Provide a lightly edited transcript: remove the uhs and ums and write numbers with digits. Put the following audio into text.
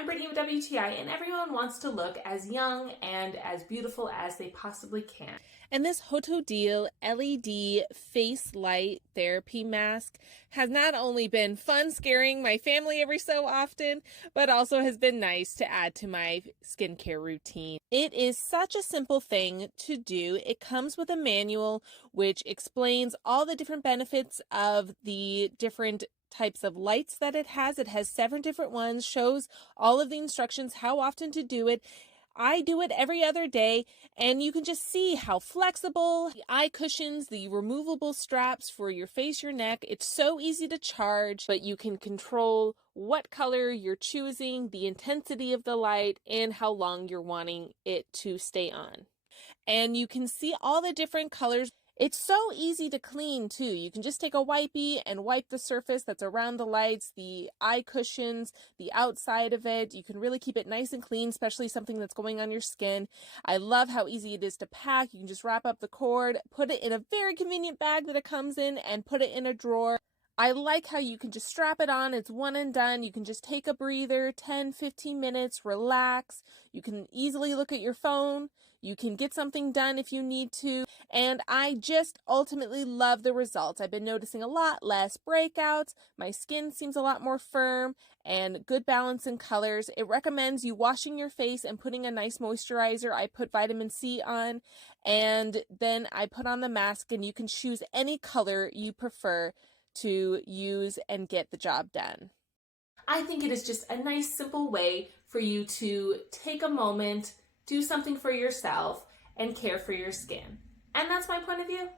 I'm Brittany with WTI, and everyone wants to look as young and as beautiful as they possibly can. And this Hotodeal LED face light therapy mask has not only been fun scaring my family every so often, but also has been nice to add to my skincare routine. It is such a simple thing to do. It comes with a manual which explains all the different benefits of the different types of lights that it has. It has 7 different ones, shows all of the instructions, how often to do it. I do it every other day, and you can just see how flexible the eye cushions, the removable straps for your face, your neck. It's so easy to charge, but you can control what color you're choosing, the intensity of the light, and how long you're wanting it to stay on. And you can see all the different colors. It's so easy to clean too. You can just take a wipey and wipe the surface that's around the lights, the eye cushions, the outside of it. You can really keep it nice and clean, especially something that's going on your skin. I love how easy it is to pack. You can just wrap up the cord, put it in a very convenient bag that it comes in, and put it in a drawer. I like how you can just strap it on. It's one and done. You can just take a breather, 10, 15 minutes, relax. You can easily look at your phone. You can get something done if you need to. And I just ultimately love the results. I've been noticing a lot less breakouts. My skin seems a lot more firm and good balance in colors. It recommends you washing your face and putting a nice moisturizer. I put vitamin C on, and then I put on the mask, and you can choose any color you prefer to use and get the job done. I think it is just a nice, simple way for you to take a moment, do something for yourself, and care for your skin. And that's my point of view.